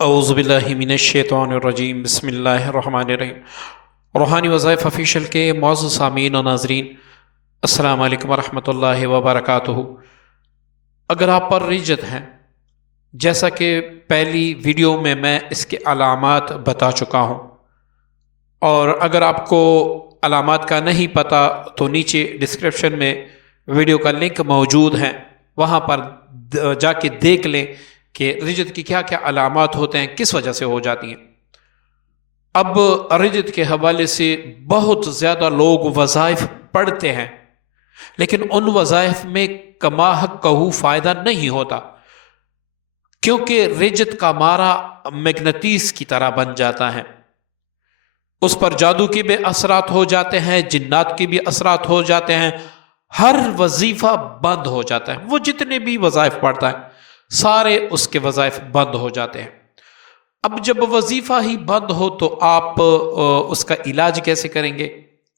اعوذ باللہ من الشیطان الرجیم، بسم اللہ الرحمن الرحیم۔ روحانی وظائف آفیشیل کے معزز سامعین و ناظرین، السلام علیکم ورحمۃ اللہ وبرکاتہ۔ اگر آپ پر رجت ہیں، جیسا کہ پہلی ویڈیو میں اس کے علامات بتا چکا ہوں، اور اگر آپ کو علامات کا نہیں پتہ تو نیچے ڈسکرپشن میں ویڈیو کا لنک موجود ہے، وہاں پر جا کے دیکھ لیں کہ رجت کی کیا کیا علامات ہوتے ہیں، کس وجہ سے ہو جاتی ہیں۔ اب رجت کے حوالے سے بہت زیادہ لوگ وظائف پڑھتے ہیں، لیکن ان وظائف میں کما حق کہو فائدہ نہیں ہوتا، کیونکہ رجت کا مارا مغناطیس کی طرح بن جاتا ہے، اس پر جادو کے بھی اثرات ہو جاتے ہیں، جنات کے بھی اثرات ہو جاتے ہیں، ہر وظیفہ بند ہو جاتا ہے۔ وہ جتنے بھی وظائف پڑھتا ہے سارے اس کے وظائف بند ہو جاتے ہیں۔ اب جب وظیفہ ہی بند ہو تو آپ اس کا علاج کیسے کریں گے؟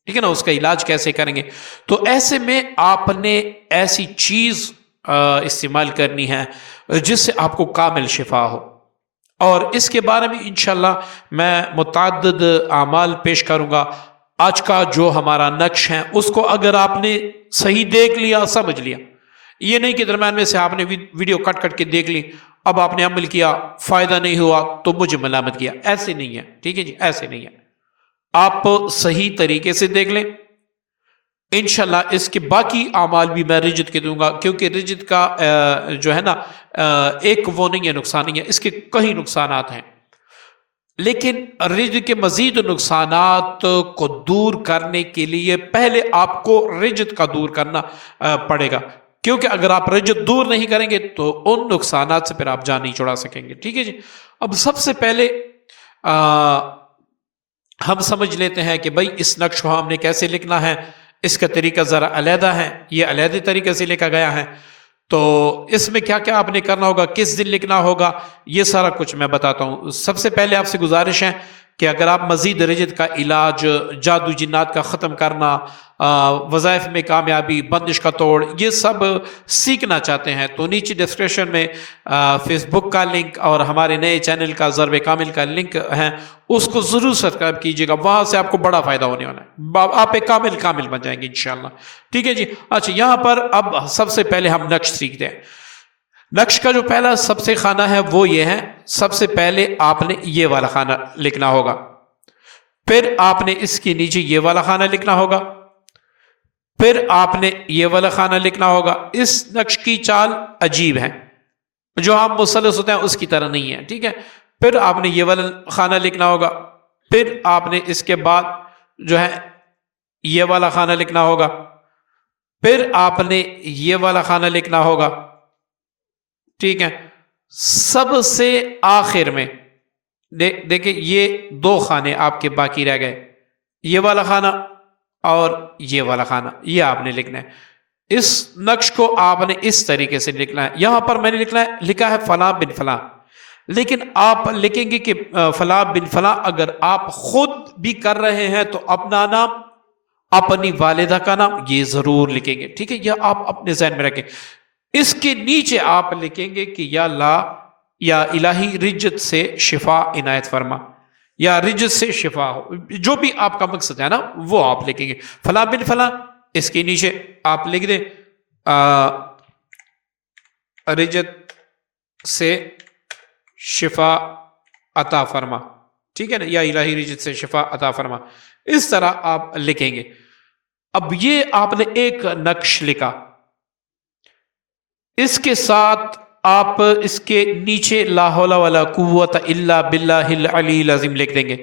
ٹھیک ہے نا، اس کا علاج کیسے کریں گے؟ تو ایسے میں آپ نے ایسی چیز استعمال کرنی ہے جس سے آپ کو کامل شفا ہو، اور اس کے بارے میں انشاءاللہ میں متعدد اعمال پیش کروں گا۔ آج کا جو ہمارا نقش ہے اس کو اگر آپ نے صحیح دیکھ لیا، سمجھ لیا، یہ نہیں کہ درمیان میں سے آپ نے ویڈیو کٹ کٹ کے دیکھ لی، اب آپ نے عمل کیا، فائدہ نہیں ہوا تو مجھے ملامت کیا، ایسے نہیں ہے، ٹھیک ہے جی، ایسے نہیں ہے۔ آپ صحیح طریقے سے دیکھ لیں، انشاءاللہ اس کے باقی اعمال بھی میں رجت کے دوں گا، کیونکہ رجت کا جو ہے نا ایک وہ نہیں ہے، نقصان نہیں ہے، اس کے کئی نقصانات ہیں، لیکن رجت کے مزید نقصانات کو دور کرنے کے لیے پہلے آپ کو رجت کا دور کرنا پڑے گا، کیونکہ اگر آپ رجت دور نہیں کریں گے تو ان نقصانات سے پھر آپ جان نہیں چھڑا سکیں گے، ٹھیک ہے جی۔ اب سب سے پہلے ہم سمجھ لیتے ہیں کہ بھائی اس نقش کو ہم نے کیسے لکھنا ہے، اس کا طریقہ ذرا علیحدہ ہے، یہ علیحدہ طریقے سے لکھا گیا ہے، تو اس میں کیا کیا آپ نے کرنا ہوگا، کس دن لکھنا ہوگا، یہ سارا کچھ میں بتاتا ہوں۔ سب سے پہلے آپ سے گزارش ہے کہ اگر آپ مزید رجت کا علاج، جادو جنات کا ختم کرنا، وظائف میں کامیابی، بندش کا توڑ، یہ سب سیکھنا چاہتے ہیں تو نیچے ڈسکرپشن میں فیس بک کا لنک اور ہمارے نئے چینل کا ضرب کامل کا لنک ہے، اس کو ضرور سبسکرائب کیجیے گا، وہاں سے آپ کو بڑا فائدہ ہونے والا ہے، آپ ایک کامل بن جائیں گے انشاءاللہ، ٹھیک ہے جی۔ اچھا، یہاں پر اب سب سے پہلے ہم نقش سیکھتے ہیں۔ نقش کا جو پہلا سب سے خانہ ہے وہ یہ ہے، سب سے پہلے آپ نے یہ والا خانہ لکھنا ہوگا، پھر آپ نے اس کے نیچے یہ والا خانہ لکھنا ہوگا، پھر آپ نے یہ والا خانہ لکھنا ہوگا۔ اس نقش کی چال عجیب ہے، جو عام مثلث ہوتے ہیں اس کی طرح نہیں ہے، ٹھیک ہے۔ پھر آپ نے یہ والا خانہ لکھنا ہوگا، پھر آپ نے اس کے بعد جو ہے یہ والا خانہ لکھنا ہوگا، پھر آپ نے یہ والا خانہ لکھنا ہوگا، ٹھیک ہے۔ سب سے آخر میں دیکھیں یہ دو خانے آپ کے باقی رہ گئے، یہ والا خانہ اور یہ والا خانہ، یہ آپ نے لکھنا ہے۔ اس نقش کو آپ نے اس طریقے سے لکھنا ہے۔ یہاں پر میں نے لکھا ہے فلاں بن فلاں، لیکن آپ لکھیں گے کہ فلاں بن فلاں اگر آپ خود بھی کر رہے ہیں تو اپنا نام، اپنی والدہ کا نام یہ ضرور لکھیں گے، ٹھیک ہے، یہ آپ اپنے ذہن میں رکھیں۔ اس کے نیچے آپ لکھیں گے کہ یا اللہ، یا الہی رجت سے شفا عنایت فرما، یا رجت سے شفا ہو، جو بھی آپ کا مقصد ہے نا وہ آپ لکھیں گے۔ فلاں بن فلاں، اس کے نیچے آپ لکھ دیں رجت سے شفا عطا فرما، ٹھیک ہے نا، یا الہی رجت سے شفا عطا فرما، اس طرح آپ لکھیں گے۔ اب یہ آپ نے ایک نقش لکھا، اس کے ساتھ آپ اس کے نیچے لا حول ولا قوت الا باللہ العلی العظیم لکھ دیں گے،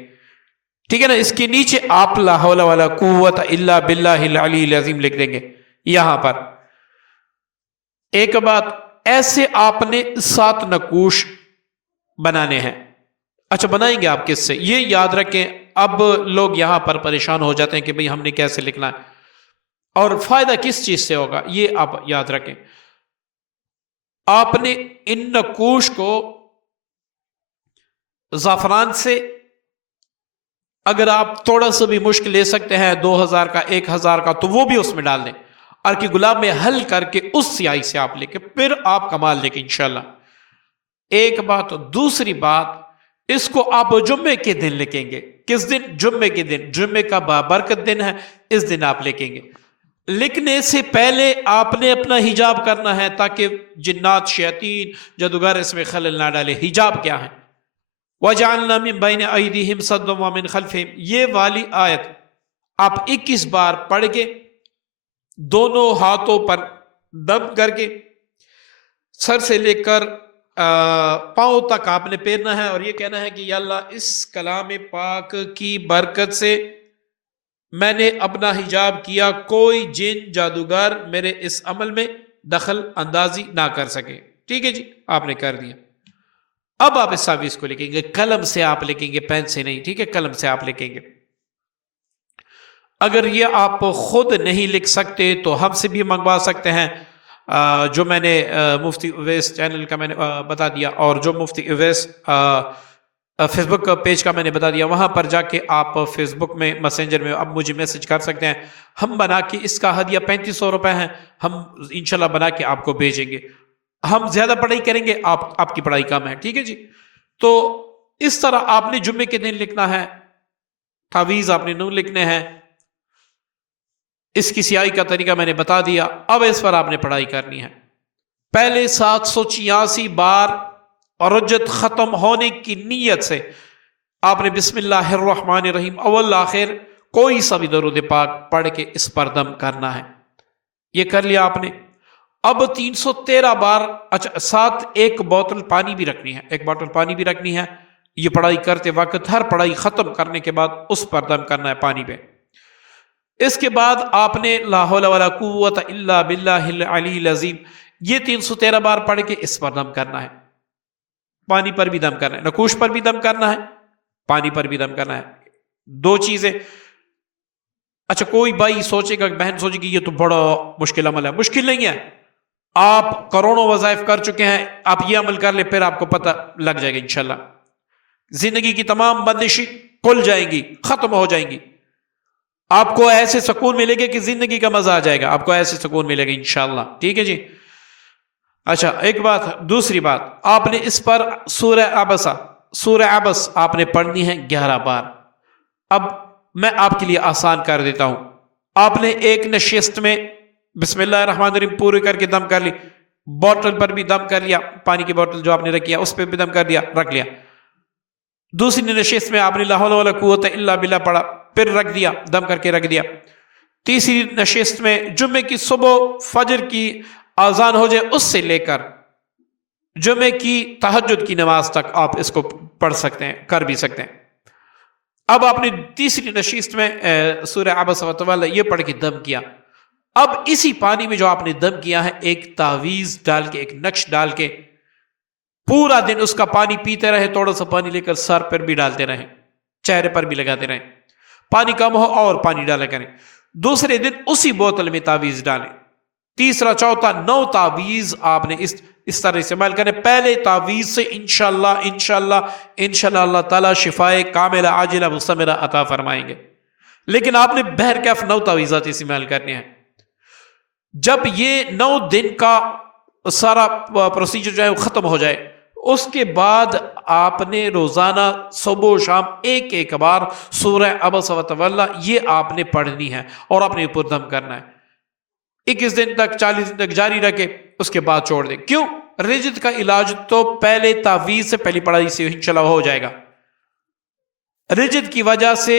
ٹھیک ہے نا۔ اس کے نیچے آپ لا حول ولا قوت الا باللہ العلی العظیم لکھ دیں گے۔ یہاں پر ایک بات، ایسے آپ نے 7 نقوش بنانے ہیں۔ اچھا، بنائیں گے آپ کس سے؟ یہ یاد رکھیں، اب لوگ یہاں پر پریشان ہو جاتے ہیں کہ بھئی ہم نے کیسے لکھنا ہے اور فائدہ کس چیز سے ہوگا، یہ آپ یاد رکھیں۔ آپ نے ان نقوش کو زعفران سے، اگر آپ تھوڑا سا بھی مشک لے سکتے ہیں، 2000 کا، 1000 کا، تو وہ بھی اس میں ڈال دیں، اور کہ گلاب میں حل کر کے اس سیاہی سے آپ لے کے پھر آپ کمال لے کے انشاءاللہ۔ ایک بات۔ دوسری بات، اس کو آپ جمعے کے دن لکھیں گے. کس دن؟ جمعے کے دن. جمعے کا بابرکت دن ہے، اس دن آپ لکھیں گے. لکھنے سے پہلے آپ نے اپنا حجاب کرنا ہے تاکہ جنات، شیاطین، جادوگر اس میں خلل نہ ڈالے. حجاب کیا ہے؟ وَجَعَلْنَا مِن بَيْنِ أَيْدِيهِمْ سَدًّا وَمِنْ خَلْفِهِمْ، یہ والی آیت آپ 21 بار پڑھ کے دونوں ہاتھوں پر دم کر کے سر سے لے کر پاؤں تک آپ نے پھیرنا ہے اور یہ کہنا ہے کہ یا اللہ اس کلام پاک کی برکت سے میں نے اپنا حجاب کیا، کوئی جن جادوگر میرے اس عمل میں دخل اندازی نہ کر سکے. ٹھیک ہے جی، آپ نے کر دیا. اب آپ اس تعویذ کو لکھیں گے، قلم سے آپ لکھیں گے، پین سے نہیں. ٹھیک ہے، قلم سے آپ لکھیں گے. اگر یہ آپ خود نہیں لکھ سکتے تو ہم سے بھی منگوا سکتے ہیں، جو میں نے مفتی اویس چینل کا میں نے بتا دیا، اور جو مفتی اویس فیس بک پیج کا میں نے بتا دیا، وہاں پر جا کے آپ فیس بک میں میسنجر میں اب مجھے میسج کر سکتے ہیں. ہم بنا کے، اس کا ہدیہ 3500 روپے ہیں، ہم انشاءاللہ بنا کے آپ کو بھیجیں گے. ہم زیادہ پڑھائی کریں گے، آپ کی پڑھائی کم ہے. ٹھیک ہے جی. تو اس طرح آپ نے جمعے کے دن لکھنا ہے، تعویذ آپ نے نو لکھنے ہیں. اس کی سیاہی کا طریقہ میں نے بتا دیا. اب اس پر آپ نے پڑھائی کرنی ہے. پہلے 786 بار رجت ختم ہونے کی نیت سے آپ نے بسم اللہ الرحمن الرحیم اول آخر کوئی سا بھی درود پاک پڑھ کے اس پر دم کرنا ہے. یہ کر لیا آپ نے. اب 313 بار، اچھا ساتھ ایک بوتل پانی بھی رکھنی ہے، ایک بوتل پانی بھی رکھنی ہے. یہ پڑھائی کرتے وقت، ہر پڑھائی ختم کرنے کے بعد اس پر دم کرنا ہے پانی پہ. اس کے بعد آپ نے لا حول ولا قوت الا باللہ العلی العظیم یہ 313 بار پڑھ کے اس پر دم کرنا ہے. پانی پر بھی دم کرنا ہے، نقوش پر بھی دم کرنا ہے، پانی پر بھی دم کرنا ہے. دو چیزیں. اچھا کوئی بھائی سوچے گا، بہن سوچے گی یہ تو بڑا مشکل عمل ہے. مشکل نہیں ہے، آپ کروڑوں وظائف کر چکے ہیں، آپ یہ عمل کر لیں پھر آپ کو پتہ لگ جائے گا انشاءاللہ. زندگی کی تمام بندشیں کھل جائیں گی، ختم ہو جائیں گی. آپ کو ایسے سکون ملے گا کہ زندگی کا مزہ آ جائے گا، آپ کو ایسے سکون ملے گا انشاءاللہ. ٹھیک ہے جی. اچھا ایک بات، دوسری بات، آپ نے اس پر سورہ عبس آپ نے پڑھنی ہے 11 بار. اب میں آپ کے لیے آسان کر دیتا ہوں. آپ نے ایک نشست میں بسم اللہ الرحمن الرحیم پورے کر کے دم کر لی، بوتل پر بھی دم کر لیا، پانی کی بوتل جو آپ نے رکھی ہے اس پہ بھی دم کر دیا، رکھ لیا. دوسری نشست میں آپ نے لا حول ولا قوت الا باللہ پڑھا، پھر رکھ دیا، دم کر کے رکھ دیا. تیسری نشست میں جمعے کی صبح فجر کی اذان ہو جائے اس سے لے کر جمعے کی تہجد کی نماز تک آپ اس کو پڑھ سکتے ہیں، کر بھی سکتے ہیں. اب آپ نے تیسری نشست میں سورہ عبس وتولی یہ پڑھ کے دم کیا. اب اسی پانی میں جو آپ نے دم کیا ہے ایک تعویذ ڈال کے، ایک نقش ڈال کے پورا دن اس کا پانی پیتے رہے. تھوڑا سا پانی لے کر سر پر بھی ڈالتے رہیں، چہرے پر بھی لگاتے رہیں. پانی کم ہو اور پانی ڈالا کریں. دوسرے دن اسی بوتل میں تعویذ ڈالیں. تیسرا، چوتھا، 9 تعویذ آپ نے اس طرح استعمال کریں. پہلے تعویذ سے انشاءاللہ اللہ تعالیٰ شفائے کاملہ عاجلہ مستمرہ عطا فرمائیں گے. لیکن آپ نے بہرکیف 9 تعویذات استعمال کرنے ہیں. جب یہ 9 دن کا سارا پروسیجر جو ہے وہ ختم ہو جائے اس کے بعد آپ نے روزانہ صبح و شام ایک بار سورہ عبس وتولی یہ آپ نے پڑھنی ہے اور آپ نے اوپر دم کرنا ہے. 21 دن تک، 40 دن تک جاری رکھے، اس کے بعد چھوڑ دیں. کیوں؟ رجت کا علاج تو پہلے تعویذ سے، پہلی پڑھائی سے انشاءاللہ ہو جائے گا. رجت کی وجہ سے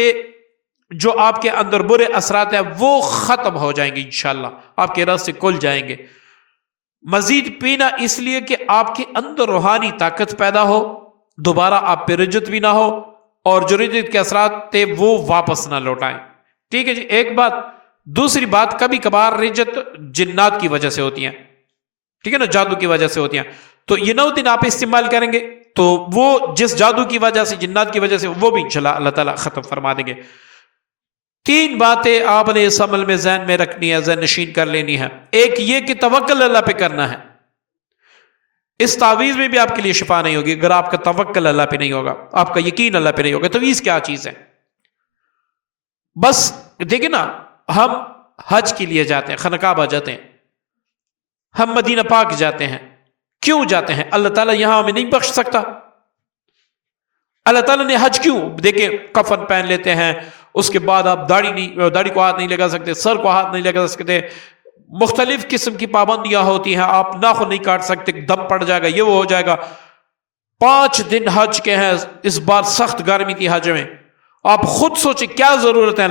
جو آپ کے اندر برے اثرات ہیں وہ ختم ہو جائیں گے انشاءاللہ، آپ کے رس سے کھل جائیں گے. مزید پینا اس لیے کہ آپ کے اندر روحانی طاقت پیدا ہو، دوبارہ آپ پہ رجت بھی نہ ہو، اور جو رجت کے اثرات تھے وہ واپس نہ لوٹائیں. ٹھیک ہے جی، ایک بات. دوسری بات، کبھی کبھار رجت جنات کی وجہ سے ہوتی ہیں، ٹھیک ہے نا، جادو کی وجہ سے ہوتی ہیں. تو یہ 9 دن آپ استعمال کریں گے تو وہ جس جادو کی وجہ سے، جنات کی وجہ سے، وہ بھی انشاءاللہ اللہ تعالیٰ ختم فرما دیں گے. 3 باتیں آپ نے اس عمل میں ذہن میں رکھنی ہے، ذہن نشین کر لینی ہے. ایک یہ کہ توکل اللہ پہ کرنا ہے. اس تعویذ میں بھی آپ کے لیے شفا نہیں ہوگی اگر آپ کا توکل اللہ پہ نہیں ہوگا، آپ کا یقین اللہ پہ نہیں ہوگا. تعویذ کیا چیز ہے؟ بس دیکھیں نا، ہم حج کے لیے جاتے ہیں، خانقاہ جاتے ہیں، ہم مدینہ پاک جاتے ہیں. کیوں جاتے ہیں؟ اللہ تعالیٰ یہاں ہمیں نہیں بخش سکتا؟ اللہ تعالیٰ نے حج کیوں؟ دیکھیں کفن پہن لیتے ہیں، اس کے بعد آپ داڑھی کو ہاتھ نہیں لگا سکتے، سر کو ہاتھ نہیں لگا سکتے، مختلف قسم کی پابندیاں ہوتی ہیں، آپ ناخن نہیں کاٹ سکتے، دم پڑ جائے گا، یہ وہ ہو جائے گا۔ 5 دن حج کے ہیں، اس بار سخت گرمی تھی حج میں، آپ خود سوچیں کیا ضرورت ہے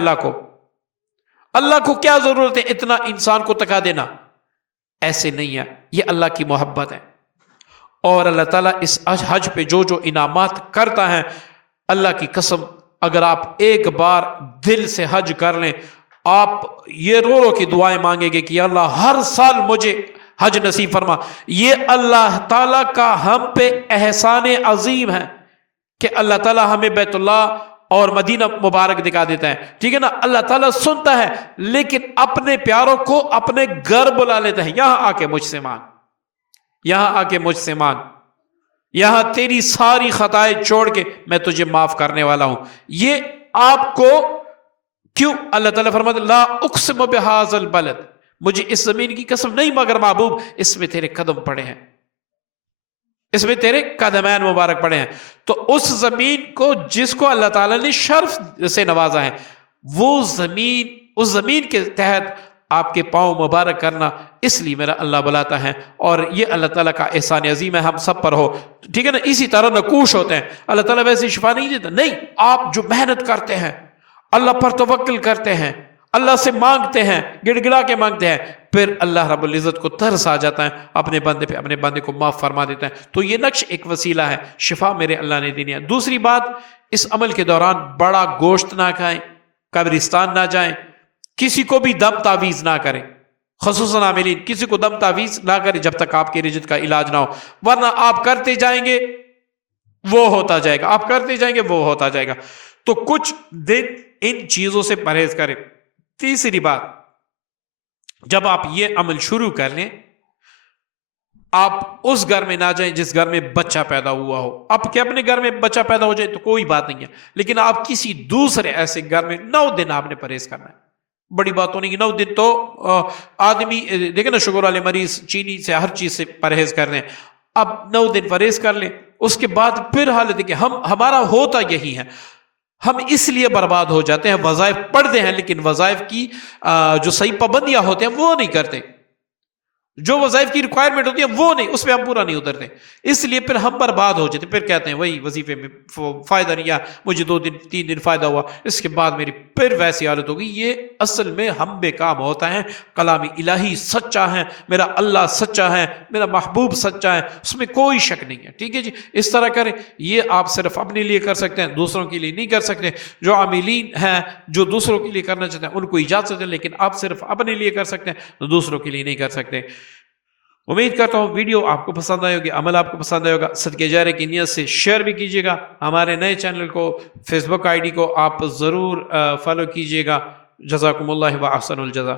اللہ کو کیا ضرورت ہے اتنا انسان کو تکا دینا؟ ایسے نہیں ہے، یہ اللہ کی محبت ہے۔ اور اللہ تعالیٰ اس حج پہ جو انعامات کرتا ہے، اللہ کی قسم اگر آپ ایک بار دل سے حج کر لیں، آپ یہ رو رو کی دعائیں مانگیں گے کہ یا اللہ ہر سال مجھے حج نصیب فرما۔ یہ اللہ تعالیٰ کا ہم پہ احسان عظیم ہے کہ اللہ تعالیٰ ہمیں بیت اللہ اور مدینہ مبارک دکھا دیتا ہے، ٹھیک ہے نا؟ اللہ تعالیٰ سنتا ہے لیکن اپنے پیاروں کو اپنے گھر بلا لیتا ہے، یہاں آ کے مجھ سے مانگ، یہاں آ کے مجھ سے مانگ، یہاں تیری ساری خطائیں چھوڑ کے میں تجھے معاف کرنے والا ہوں۔ یہ آپ کو کیوں اللہ تعالیٰ فرماتا لا اقسم بہذا البلد، مجھے اس زمین کی قسم نہیں مگر محبوب اس میں تیرے قدم پڑے ہیں، اس میں تیرے قدمین مبارک پڑے ہیں۔ تو اس زمین کو جس کو اللہ تعالیٰ نے شرف سے نوازا ہے، وہ زمین، اس زمین کے تحت آپ کے پاؤں مبارک کرنا، اس لیے میرا اللہ بلاتا ہے، اور یہ اللہ تعالیٰ کا احسان عظیم ہے ہم سب پر ہو، ٹھیک ہے نا؟ اسی طرح نکوش ہوتے ہیں، اللہ تعالیٰ ویسے شفا نہیں دیتا، نہیں، آپ جو محنت کرتے ہیں، اللہ پر توکل کرتے ہیں، اللہ سے مانگتے ہیں، گڑ گڑا کے مانگتے ہیں، پھر اللہ رب العزت کو ترس آ جاتا ہے، اپنے بندے پہ، اپنے بندے کو معاف فرما دیتا ہے۔ تو یہ نقش ایک وسیلہ ہے، شفا میرے اللہ نے دینی ہے۔ دوسری بات، اس عمل کے دوران بڑا گوشت نہ کھائیں، قبرستان نہ جائیں، کسی کو بھی دم تعویذ نہ کریں، خصوصاً عاملین، کسی کو دم تعویذ نہ کریں جب تک آپ کی رجت کا علاج نہ ہو، ورنہ آپ کرتے جائیں گے وہ ہوتا جائے گا، آپ کرتے جائیں گے وہ ہوتا جائے گا۔ تو کچھ دن ان چیزوں سے پرہیز کریں۔ تیسری بات، جب آپ یہ عمل شروع کر لیں، آپ اس گھر میں نہ جائیں جس گھر میں بچہ پیدا ہوا ہو۔ آپ کے اپنے گھر میں بچہ پیدا ہو جائے تو کوئی بات نہیں ہے، لیکن آپ کسی دوسرے ایسے گھر میں 9 دن آپ نے پرہیز کرنا ہے۔ بڑی بات ہونے کی 9 دن تو آدمی دیکھیں نا، شوگر والے مریض چینی سے ہر چیز سے پرہیز کر رہے ہیں، اب 9 دن پرہیز کر لیں، اس کے بعد پھر حالت ہے کہ ہمارا ہوتا یہی ہے، ہم اس لیے برباد ہو جاتے ہیں، وظائف پڑھتے ہیں لیکن وظائف کی جو صحیح پابندیاں ہوتے ہیں وہ نہیں کرتے، جو وظائف کی ریکوائرمنٹ ہوتی ہے وہ نہیں، اس پہ ہم پورا نہیں اترتے، اس لیے پھر ہم برباد ہو جاتے، پھر کہتے ہیں وہی وظیفے میں فائدہ نہیں آیا، مجھے 2 دن 3 دن فائدہ ہوا، اس کے بعد میری پھر ویسی حالت ہوگی۔ یہ اصل میں ہم بے کام ہوتا ہے۔ کلام الہی سچا ہے، میرا اللہ سچا ہے، میرا محبوب سچا ہے، اس میں کوئی شک نہیں ہے، ٹھیک ہے جی؟ اس طرح کریں، یہ آپ صرف اپنے لیے کر سکتے ہیں، دوسروں کے لیے نہیں کر سکتے۔ جو عاملین ہیں جو دوسروں کے لیے کرنا چاہتے ہیں ان کو اجازت ہے، لیکن آپ صرف اپنے لیے کر سکتے ہیں، دوسروں کے لیے نہیں کر سکتے۔ امید کرتا ہوں ویڈیو آپ کو پسند آئے ہوگی، عمل آپ کو پسند آئے ہوگا، صدقے جارے کی نیت سے شیئر بھی کیجیے گا، ہمارے نئے چینل کو، فیس بک آئی ڈی کو آپ ضرور فالو کیجیے گا۔ جزاکم اللہ و احسن الجزا۔